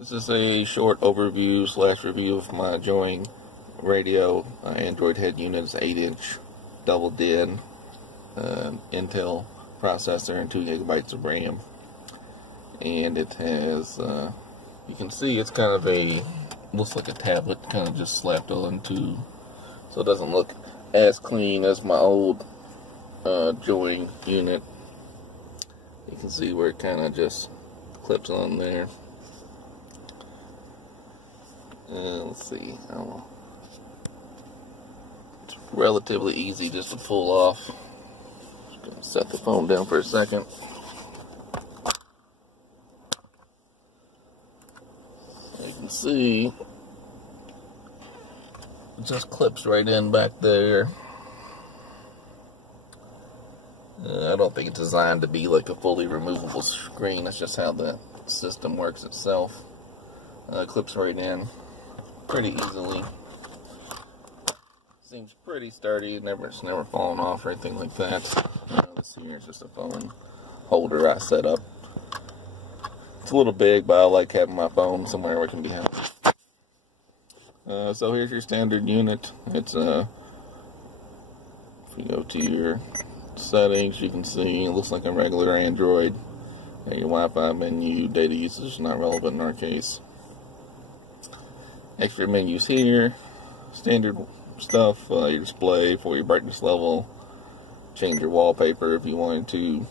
This is a short overview / review of my Joying radio Android head unit. It's 8-inch double DIN Intel processor and 2 GB of RAM. And it has, you can see it's kind of looks like a tablet kind of just slapped onto, so it doesn't look as clean as my old Joying unit. You can see where it kind of just clips on there. Let's see, it's relatively easy just to pull off. Just gonna set the phone down for a second. You can see it just clips right in back there. I don't think it's designed to be like a fully removable screen. That's just how the system works itself. It clips right in pretty easily. Seems pretty sturdy. It's never fallen off or anything like that. This here is just a phone holder I set up. It's a little big, but I like having my phone somewhere where it can be held. So here's your standard unit. It's if you go to your settings, you can see it looks like a regular Android. And your Wi-Fi menu, data usage is not relevant in our case. Extra menus here, standard stuff, your display for your brightness level, change your wallpaper if you wanted to.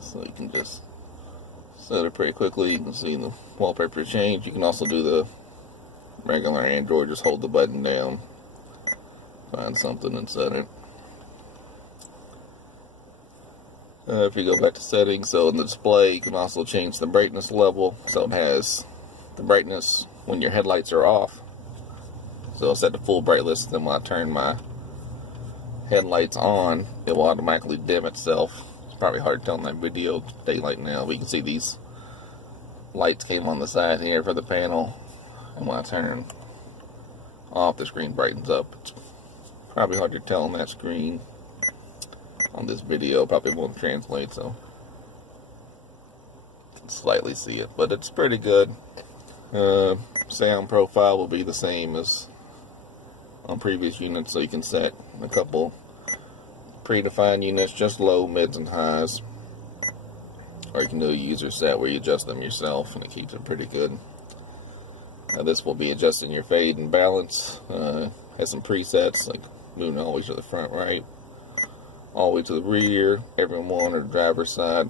So you can just set it pretty quickly. You can see the wallpaper change. You can also do the regular Android, just hold the button down, find something and set it. If you go back to settings, so in the display you can also change the brightness level, so it has the brightness when your headlights are off. So I'll set the full brightness, then when I turn my headlights on, it will automatically dim itself. It's probably hard to tell in that video, daylight now, but you can see these lights came on the side here for the panel, and when I turn off, the screen brightens up. It's probably hard to tell on that screen. On this video, probably won't translate, so you can slightly see it, but it's pretty good. Sound profile will be the same as on previous units, so you can set a couple predefined units, just low, mids, and highs, or you can do a user set where you adjust them yourself, and it keeps it pretty good. This will be adjusting your fade and balance. Has some presets like moving always to the front right, all the way to the rear, everyone or the driver's side.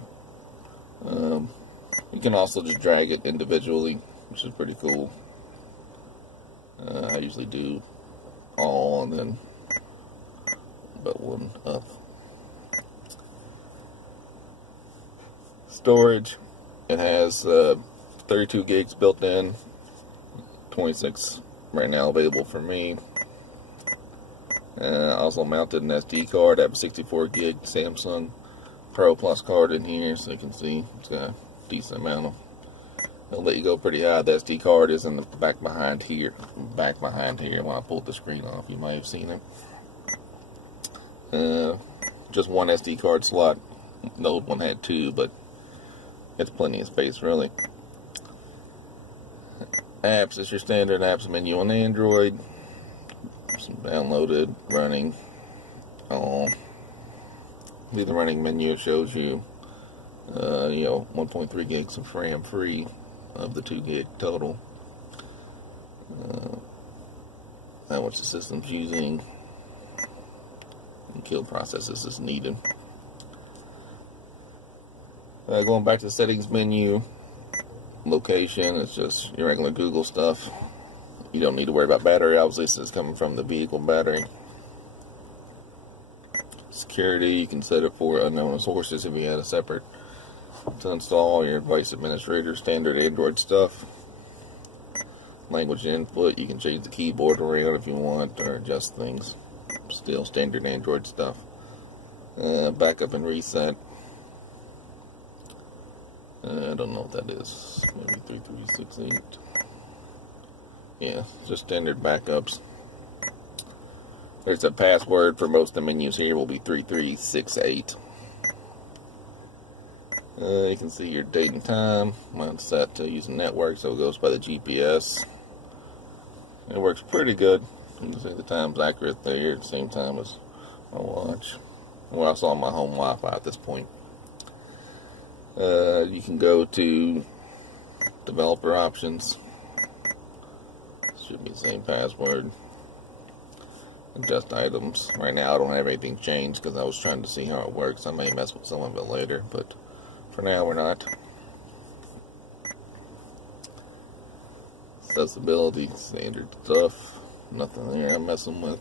You can also just drag it individually, which is pretty cool. I usually do all and then but one up. Storage, it has 32 gigs built in, 26 right now available for me. Also mounted an SD card. I have a 64 gig Samsung Pro Plus card in here, so you can see it's got a decent amount of. It'll let you go pretty high. The SD card is in the back behind here. When I pulled the screen off, you might have seen it. Just one SD card slot. The old one had 2, but it's plenty of space, really. Apps is your standard apps menu on Android. Some downloaded, running, the running menu shows you, 1.3 gigs of RAM free of the 2 gig total. How much the system's using, and kill processes is needed. Going back to the settings menu, location, it's just your regular Google stuff. You don't need to worry about battery, obviously, since it's coming from the vehicle battery. Security, you can set it for unknown sources if you had a separate to install. Your device administrator, standard Android stuff. Language input, you can change the keyboard around if you want or adjust things. Still standard Android stuff. Backup and reset. I don't know what that is. Maybe 3368. Yeah, just standard backups. There's a password for most of the menus here will be 3368. You can see your date and time. Mine's set to using network, so it goes by the GPS. It works pretty good. You can see the time's accurate there at the same time as my watch. Well, it's on my home Wi-Fi at this point. You can go to developer options. Should be the same password. Adjust items. Right now I don't have anything changed because I was trying to see how it works. I may mess with some of it later, but for now we're not. Accessibility, standard stuff. Nothing there I'm messing with.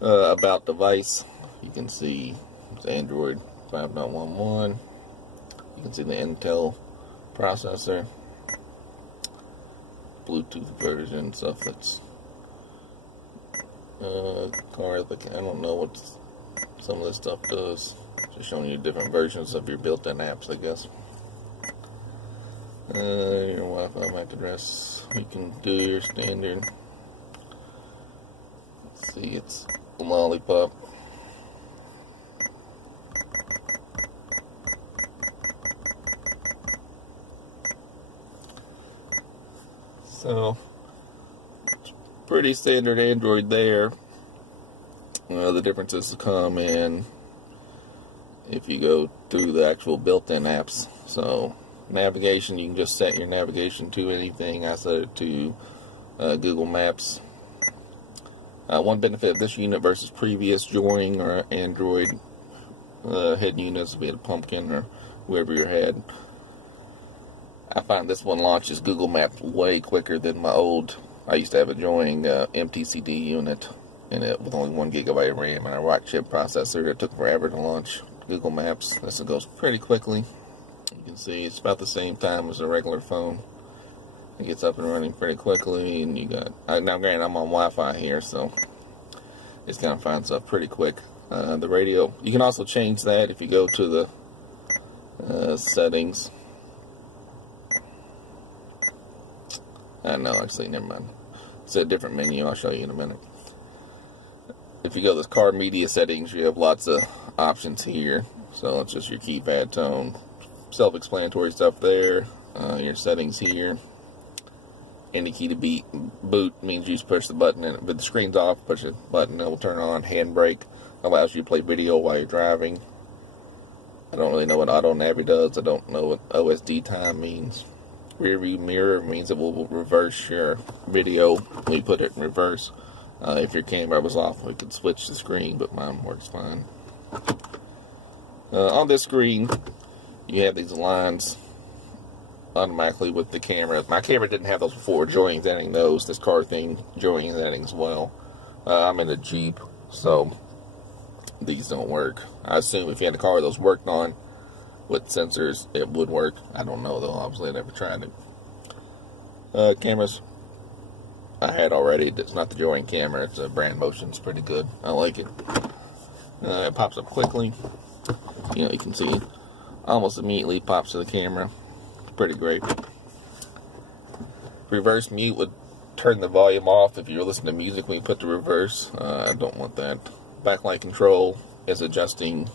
About device. You can see it's Android 5.11. You can see the Intel processor. Bluetooth version, stuff that's car, I don't know what some of this stuff does. Just showing you different versions of your built-in apps, I guess. Your Wi-Fi MAC address, you can do your standard. Let's see, it's Lollipop. So, pretty standard Android there. The differences come in if you go through the actual built-in apps. So, navigation, you can just set your navigation to anything. I set it to Google Maps. One benefit of this unit versus previous Joying or Android head units, be it a Pumpkin or whoever you had, I find this one launches Google Maps way quicker than my old. I used to have a Joying MTCD unit in it with only 1 GB of RAM and a rock chip processor. It took forever to launch Google Maps. This one goes pretty quickly. You can see it's about the same time as a regular phone. It gets up and running pretty quickly, and you got, now granted I'm on Wi-Fi here, so it's gonna find stuff pretty quick. The radio, you can also change that if you go to the settings. No, actually, never mind. It's a different menu. I'll show you in a minute. If you go to this car media settings, you have lots of options here. So it's just your keypad tone, self-explanatory stuff there. Your settings here. Any key to boot means you just push the button, and if the screen's off, push the button, it will turn on. Handbrake allows you to play video while you're driving. I don't really know what auto navi does. I don't know what OSD time means. Rear view mirror means it will reverse your video when you put it in reverse. If your camera was off, we could switch the screen, but mine works fine. On this screen, you have these lines automatically with the camera. My camera didn't have those before. Joying's adding those. This car thing, Joying's adding as well. I'm in a Jeep, so these don't work. I assume if you had a car those worked on with sensors, it would work. I don't know though, obviously I never tried it. Cameras I had already. It's not the Joying camera, it's a brand motion. It's pretty good. I like it. It pops up quickly. You know, you can see almost immediately pops to the camera. It's pretty great. Reverse mute would turn the volume off if you're listening to music when you put the reverse. I don't want that. Backlight control is adjusting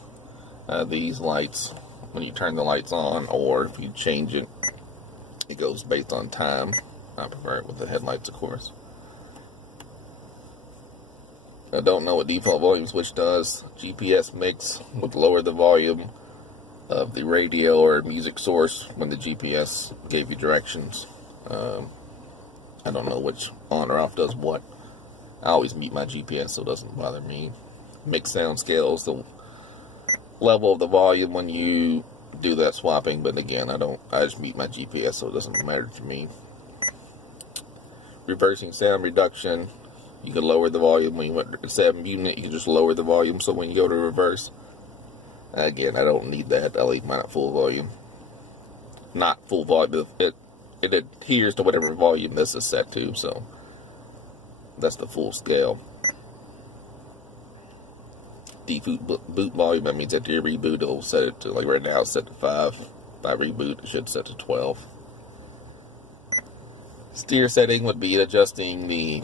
these lights when you turn the lights on, or if you change it, it goes based on time. I prefer it with the headlights, of course. I don't know what default volume switch does. GPS mix would lower the volume of the radio or music source when the GPS gave you directions. I don't know which on or off does what. I always mute my GPS so it doesn't bother me. Mix sound scales the level of the volume when you do that swapping, but again, I just mute my GPS so it doesn't matter to me. Reversing sound reduction, you can lower the volume when you went to 7 unit. You can just lower the volume so when you go to reverse, again, I don't need that. I leave mine at full volume. Not full volume, it adheres to whatever volume this is set to, so that's the full scale. Default boot volume, that means after you reboot, it'll set it to, like right now it's set to 5. If I reboot, it should set to 12. Steer setting would be adjusting the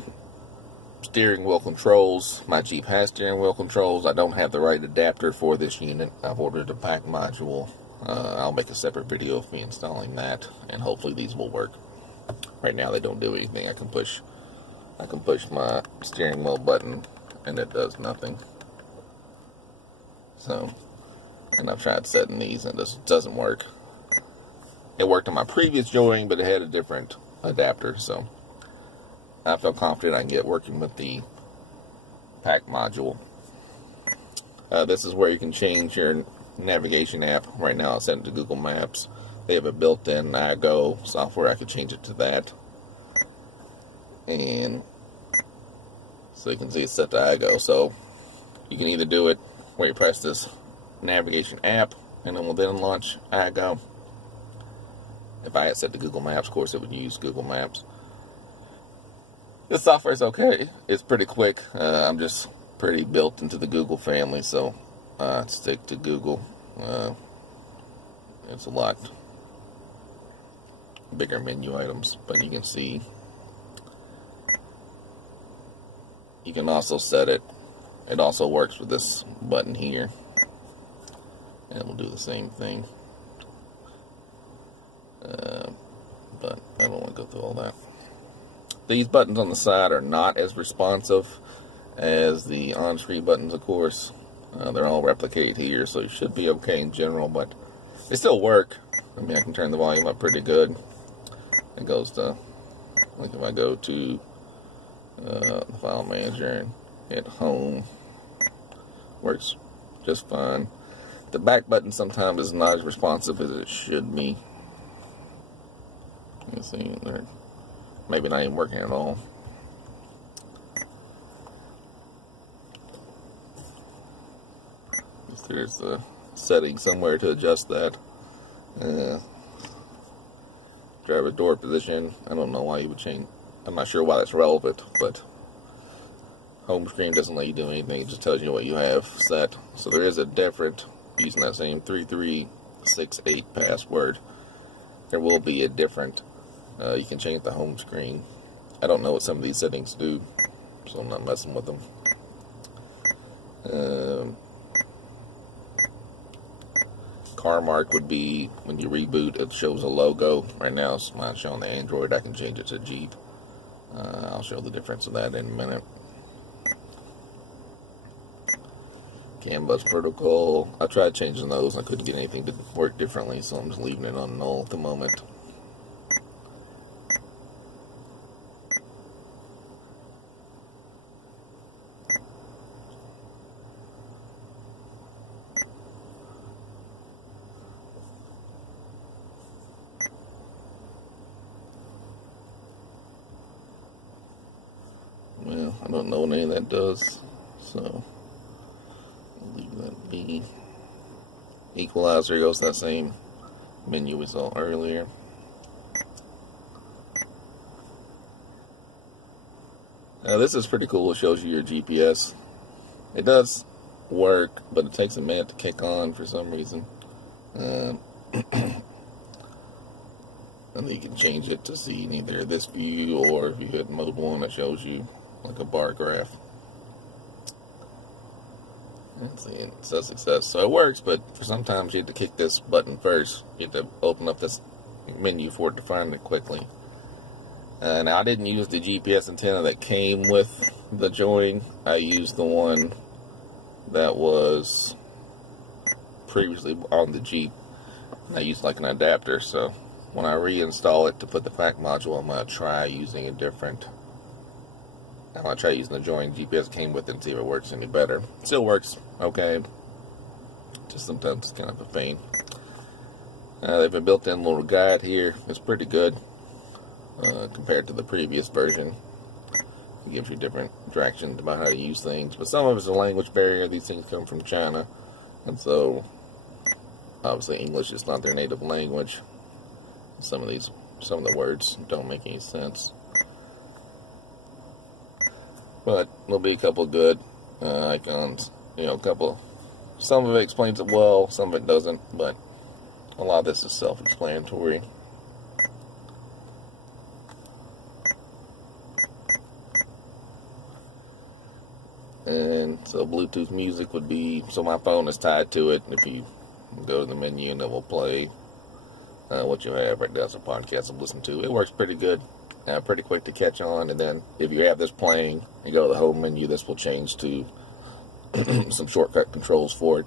steering wheel controls. My Jeep has steering wheel controls. I don't have the right adapter for this unit. I've ordered a PAC module. I'll make a separate video of me installing that, and hopefully these will work. Right now they don't do anything. I can push my steering wheel button and it does nothing. So, and I've tried setting these and this doesn't work. It worked on my previous Joying, but it had a different adapter, so I feel confident I can get working with the PAC module. This is where you can change your navigation app. Right now it's set to Google Maps. They have a built-in iGo software. I could change it to that. And so you can see it's set to iGo. So you can either do it where you press this navigation app and then will then launch iGo. If I had set to Google Maps, of course it would use Google Maps. This software is okay. It's pretty quick. I'm just pretty built into the Google family, so I stick to Google. It's a lot bigger menu items, but you can see. You can also set it. It also works with this button here, and it will do the same thing. But I don't want to go through all that. These buttons on the side are not as responsive as the on-screen buttons, of course. They're all replicated here, so it should be okay in general, but they still work. I mean, I can turn the volume up pretty good. It goes to, like if I go to the file manager and hit home, works just fine. The back button sometimes is not as responsive as it should be. You see, they're maybe not even working at all. There's a setting somewhere to adjust that. Driver door position. I don't know why you would change. I'm not sure why that's relevant, but home screen doesn't let you do anything. It just tells you what you have set. So there is a different, using that same 3368 password, there will be a different. You can change the home screen. I don't know what some of these settings do, so I'm not messing with them. Car mark would be when you reboot, it shows a logo. Right now it's not showing the Android. I can change it to Jeep. I'll show the difference of that in a minute. CAN bus protocol. I tried changing those. I couldn't get anything to work differently, so I'm just leaving it on null at the moment. Well, I don't know what any of that does, so I'll leave that be. Equalizer goes to that same menu we saw earlier. Now this is pretty cool. It shows you your GPS. It does work, but it takes a minute to kick on for some reason. And then you can change it to see either this view, or if you hit mode 1, it shows you like a bar graph. Let's see, it says success. So it works, but for sometimes you have to kick this button first. You have to open up this menu for it to find it quickly. Now I didn't use the GPS antenna that came with the Joying. I used the one that was previously on the Jeep. I used like an adapter, so when I reinstall it to put the PAC module, I'm going to try using a different. I'm going to try using the Joying GPS came with it and see if it works any better. It still works okay. Just sometimes it's kind of a pain. They have a built-in little guide here. It's pretty good compared to the previous version. It gives you different directions about how to use things. But some of it's a language barrier. These things come from China. And so, obviously English is not their native language. Some of the words don't make any sense. But there'll be a couple good icons, you know, some of it explains it well, some of it doesn't, but a lot of this is self-explanatory. And so Bluetooth music would be, so my phone is tied to it. If you go to the menu, and it will play what you have right now as a podcast to listen to. It works pretty good, pretty quick to catch on. And then if you have this playing and go to the home menu, this will change to some shortcut controls for it.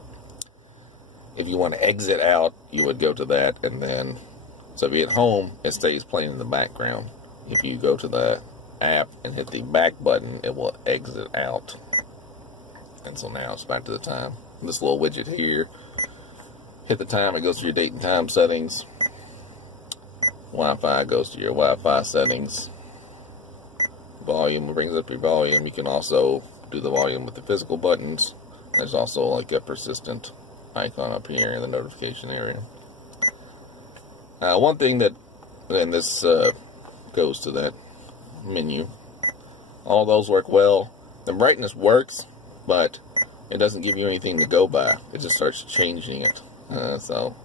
If you want to exit out, you would go to that, and then, so if you're at home, it stays playing in the background. If you go to the app and hit the back button, it will exit out. And so now it's back to the time. This little widget here, hit the time, it goes to your date and time settings. Wi-Fi goes to your Wi-Fi settings. Volume brings up your volume. You can also do the volume with the physical buttons. There's also like a persistent icon up here in the notification area. One thing that, and this goes to that menu, all those work well. The brightness works, but it doesn't give you anything to go by. It just starts changing it. So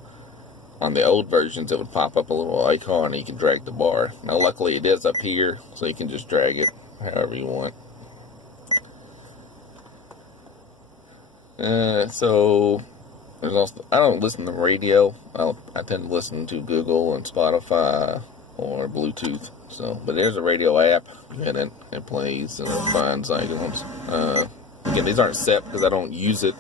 on the old versions, it would pop up a little icon and you can drag the bar. Now luckily it is up here, so you can just drag it however you want. So there's also, I don't listen to radio. I tend to listen to Google and Spotify or Bluetooth. So, but there's a radio app, and it plays and it finds items. Again, these aren't set because I don't use it.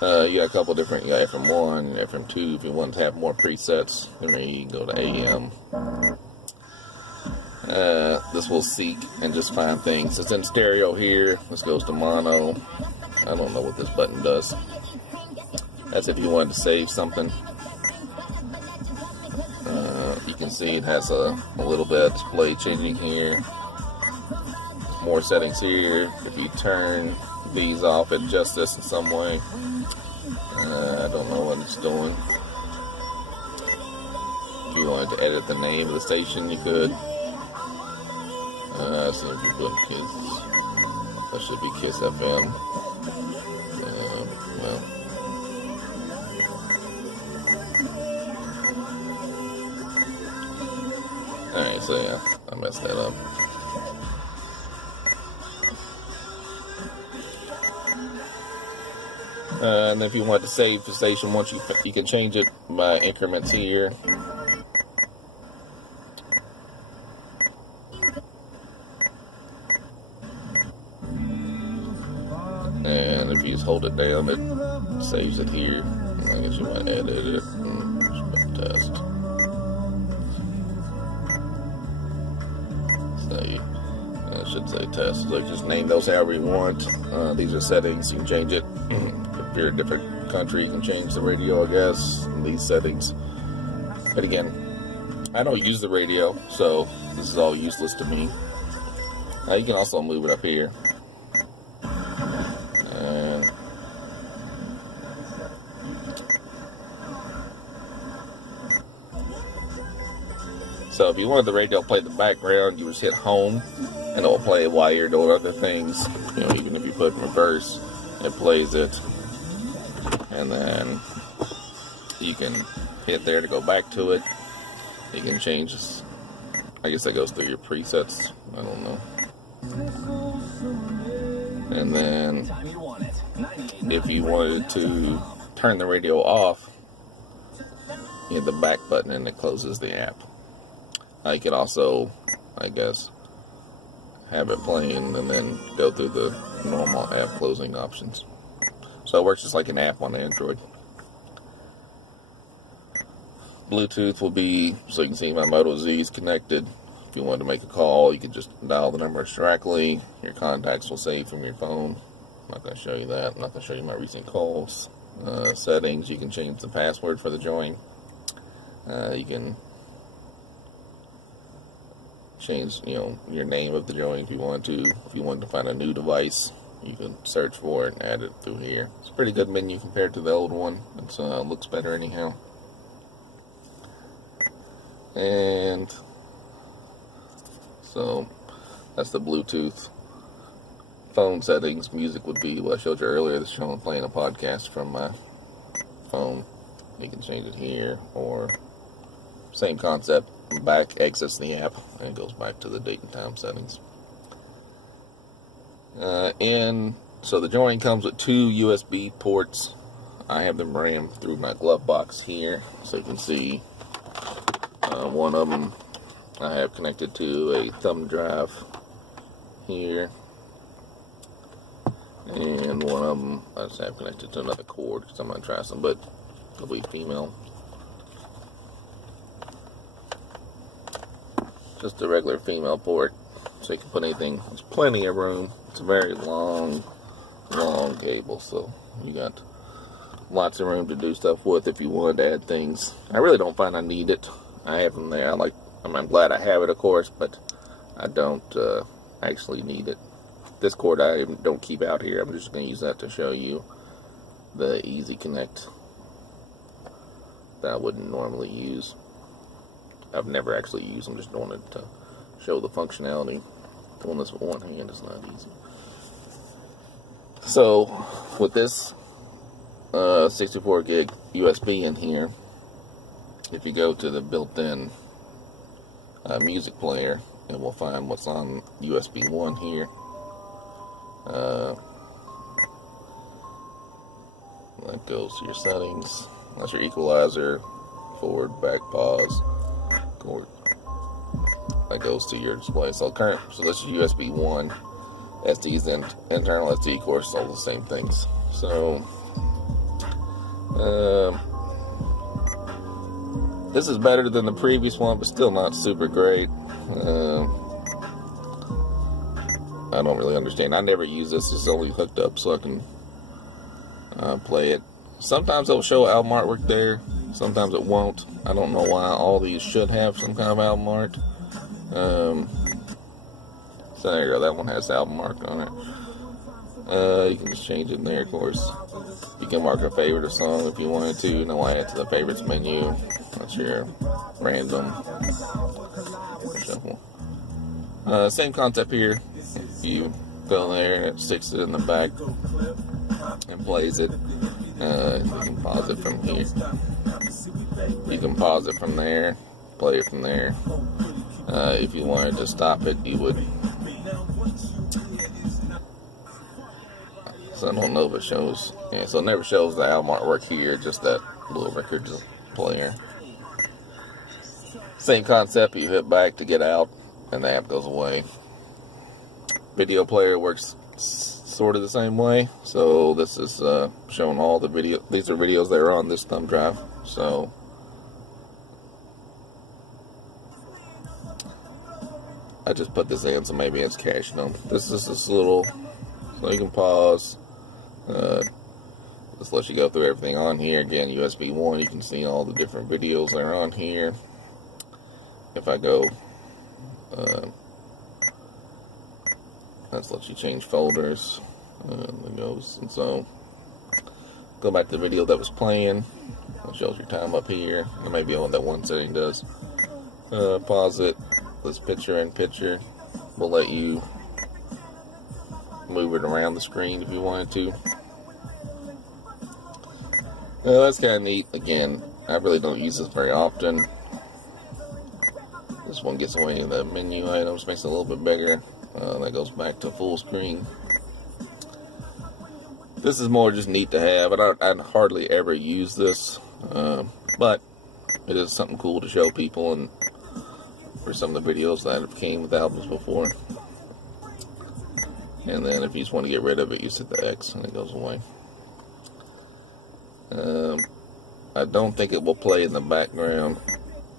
You got a couple different, you got FM1, FM2. If you want to have more presets, then you can go to AM. This will seek and just find things. It's in stereo here. This goes to mono. I don't know what this button does. That's if you wanted to save something. You can see it has a little bit of display changing here. More settings here. If you turn these off, adjust this in some way. I don't know what it's doing. If you wanted to edit the name of the station, you could. So if you put Kiss, that should be Kiss FM. Well. Alright, so yeah, I messed that up. And if you want to save the station, once you can change it by increments here. And if you just hold it down, it saves it here. I guess you might edit it and test. Save. I should say test. So just name those however you want. These are settings. You can change it. If you're a different country, you can change the radio, I guess, in these settings. But again, I don't use the radio, so this is all useless to me. You can also move it up here. So if you wanted the radio to play the background, you would just hit home, and it will play wired or other things. You know, even if you put it in reverse, it plays it. And then you can hit there to go back to it. You can change this. I guess that goes through your presets. I don't know. And then if you wanted to turn the radio off, you hit the back button and it closes the app. You could also, I guess, have it playing and then go through the normal app closing options. So it works just like an app on Android. Bluetooth will be, so you can see my Moto Z is connected. If you wanted to make a call, you can just dial the numbers directly. Your contacts will save from your phone. I'm not going to show you that. I'm not going to show you my recent calls. Settings, you can change the password for the join. You can change, your name of the join if you want to. If you want to find a new device, you can search for it and add it through here. It's a pretty good menu compared to the old one. It looks better anyhow. And so that's the Bluetooth. Phone settings, music would be what I showed you earlier. This show I'm playing a podcast from my phone. You can change it here, or same concept. Back exits the app and goes back to the date and time settings. In So the joint comes with 2 USB ports. I have them rammed through my glove box here, so you can see one of them I have connected to a thumb drive here, and one of them I just have connected to another cord because I'm going to try some, but it'll be female. Just a regular female port, so you can put anything. There's plenty of room. It's a very long cable, so you got lots of room to do stuff with if you wanted to add things. I really don't find I need it. I have them there. I'm glad I have it, of course, but I don't actually need it. This cord I don't keep out here. I'm just going to use that to show you the Easy Connect that I wouldn't normally use. I've never actually used them, just doing it to show the functionality. Doing this with one hand is not easy. So, with this 64 gig USB in here, if you go to the built-in music player, and we'll find what's on USB 1 here. That goes to your settings. That's your equalizer, forward, back, pause, chord. That goes to your display. So that's your USB 1. SD's and internal SD, of course, all the same things. So this is better than the previous one, but still not super great. I don't really understand. I never use this. It's only hooked up so I can play it. Sometimes it'll show album artwork there. Sometimes it won't. I don't know why. All these should have some kind of album art. So there you go. That one has album art on it. You can just change it in there, of course. You can mark a favorite or song if you wanted to. And I'll add to the favorites menu. That's your random shuffle. Same concept here. You go there and it sticks it in the back and plays it. You can pause it from here. You can pause it from there, play it from there. If you wanted to stop it, you would. So I don't know if it shows. Yeah, so it never shows the album artwork here, just that little record player. Same concept, you hit back to get out, and the app goes away. Video player works sort of the same way. So this is showing all the video. These are videos that are on this thumb drive. So I just put this in, so maybe it's caching them. This is this little, so you can pause. This lets you go through everything on here. Again, USB 1, you can see all the different videos that are on here. If I go, that lets you change folders. It goes, and so go back to the video that was playing. It shows your time up here. There may be on that one setting does. Pause it. This picture in picture will let you move it around the screen if you wanted to. That's kind of neat. Again, I really don't use this very often. This one gets away in the menu items, makes it a little bit bigger. That goes back to full screen. This is more just neat to have. I'd hardly ever use this, but it is something cool to show people, and for some of the videos that have came with albums before. And then if you just want to get rid of it, you hit the X and it goes away. I don't think it will play in the background.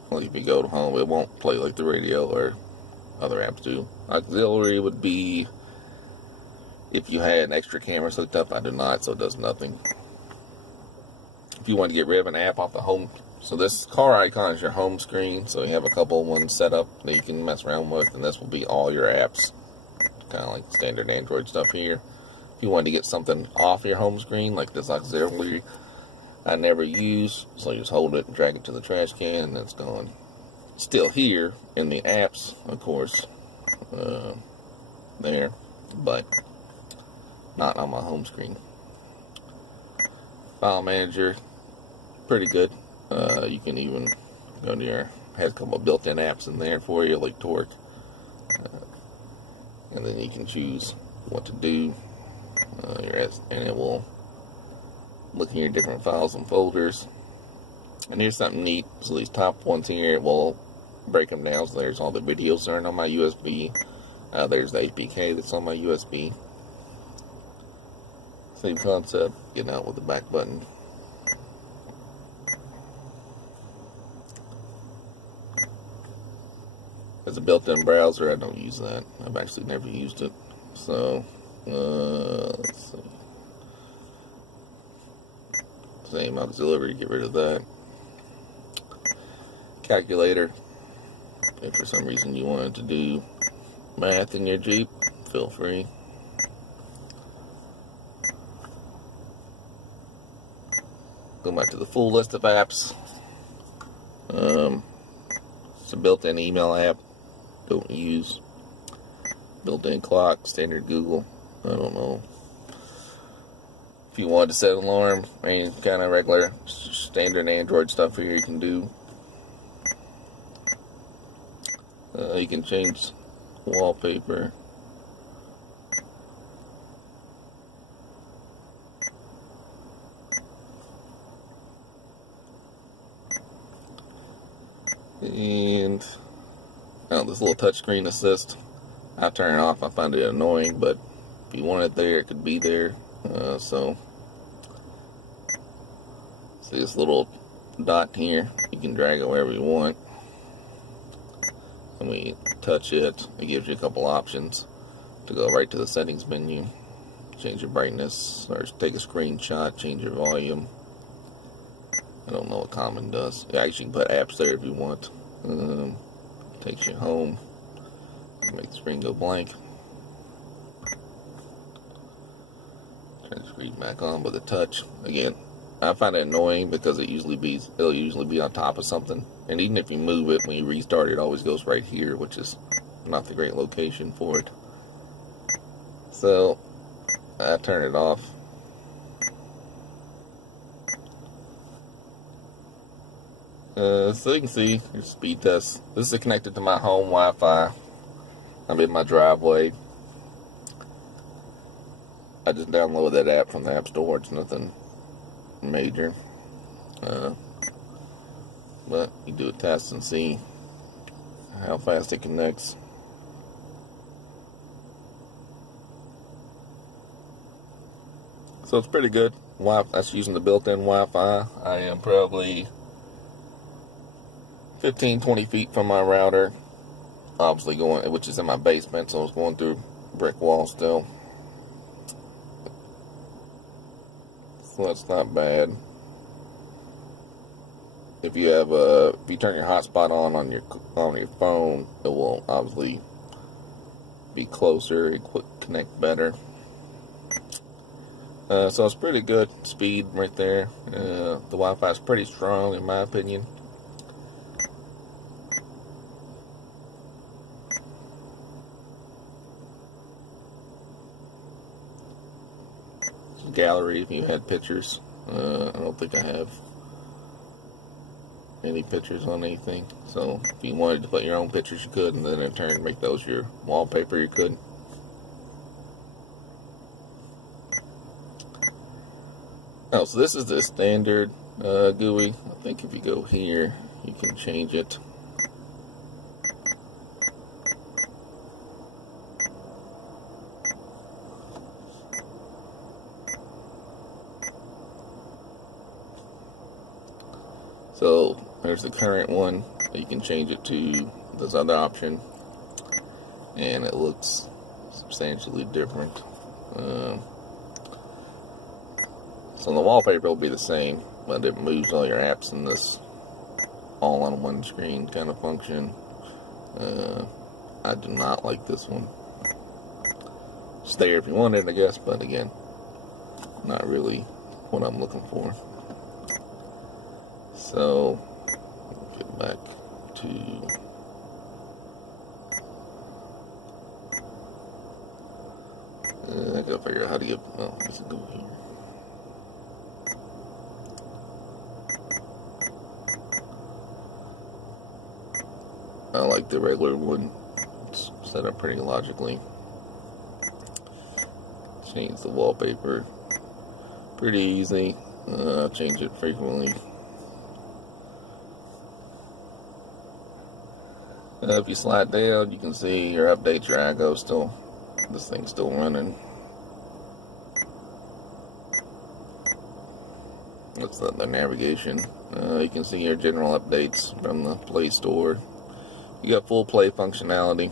Well, if you go to home, it won't play like the radio or other apps do. Auxiliary would be if you had an extra camera hooked up. I do not, so it does nothing. If you want to get rid of an app off the home, so this car icon is your home screen, so you have a couple of ones set up that you can mess around with, and this will be all your apps, kind of like standard Android stuff here. If you want to get something off your home screen, like this auxiliary, I never use, so you just hold it and drag it to the trash can, and it's gone. Still here in the apps, of course, there, but not on my home screen. File manager, pretty good. You can even go to your, has a couple of built-in apps in there for you, like Torque, and then you can choose what to do. and it will look in your different files and folders. And here's something neat. So these top ones here, it will break them down. So there's all the videos that are on my USB. There's the APK that's on my USB. Same concept, getting out with the back button. As a built-in browser, I don't use that. I've actually never used it. So, let's see. Same auxiliary, get rid of that. Calculator. If for some reason you wanted to do math in your Jeep, feel free. Go back to the full list of apps. It's a built-in email app. Don't use. Built-in clock, standard Google. I don't know. If you wanted to set an alarm, any kind of regular standard Android stuff here you can do. You can change wallpaper. And this little touchscreen assist, I turn it off. I find it annoying, but if you want it there, it could be there. So see this little dot here, you can drag it wherever you want. And when you touch it, it gives you a couple options to go right to the settings menu. Change your brightness, or take a screenshot, change your volume. I don't know what common does. Yeah, actually you can put apps there if you want. Takes you home. Make the screen go blank. Turn the screen back on with a touch. Again, I find it annoying because it'll usually be on top of something. And even if you move it, when you restart it, it always goes right here, which is not the great location for it. So I turn it off. So you can see your speed test. This is connected to my home Wi-Fi. I'm in my driveway. I just downloaded that app from the App Store. It's nothing major. But you do a test and see how fast it connects. So it's pretty good. That's using the built-in Wi-Fi. I am probably 15-20 feet from my router, obviously going, which is in my basement, so it's going through brick wall still. So that's not bad. If you have if you turn your hotspot on your phone, it will obviously be closer, it will connect better. So it's pretty good speed right there. The Wi-Fi is pretty strong in my opinion. Gallery if you had pictures. I don't think I have any pictures on anything, so if you wanted to put your own pictures you could, and then in turn make those your wallpaper you could. Oh, so this is the standard GUI. I think if you go here you can change it. So there's the current one. You can change it to this other option, and it looks substantially different. So the wallpaper will be the same, but it moves all your apps in this all on one screen kind of function. I do not like this one. It's there if you want it, I guess, but again, not really what I'm looking for. So, get back to I gotta figure out how to get. Well, let's go here. I like the regular one. It's set up pretty logically. change the wallpaper. Pretty easy. Change it frequently. If you slide down, you can see your update, your AGO still. This thing's still running. That's the navigation. You can see your general updates from the Play Store. You got full play functionality.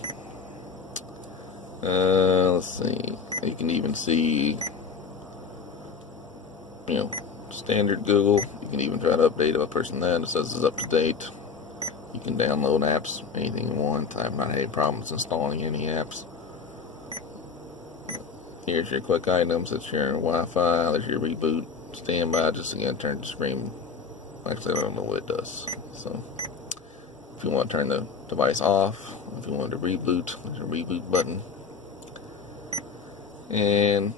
Let's see. You can even see, standard Google. You can even try to update a person that it says is up to date. You can download apps, anything you want. I've not had any problems installing any apps. Here's your quick items. That's your Wi-Fi. There's your reboot. Standby. Just again, turn the screen. Actually, I don't know what it does. So, if you want to turn the device off, if you want to reboot, there's a reboot button. And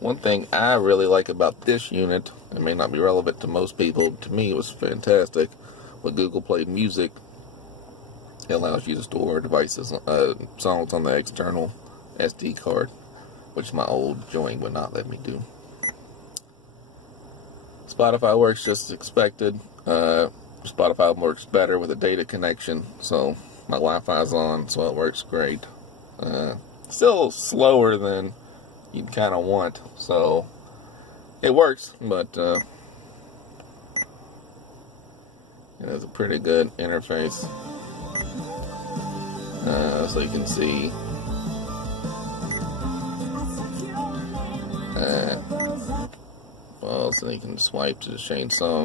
one thing I really like about this unit, it may not be relevant to most people, to me it was fantastic, with Google Play Music. It allows you to store devices, songs on the external SD card, which my old Joying would not let me do. Spotify works just as expected. Spotify works better with a data connection, so my Wi-Fi is on, so it works great. Still slower than you'd kind of want, so it works, but it has a pretty good interface. So you can see so you can swipe to change songs.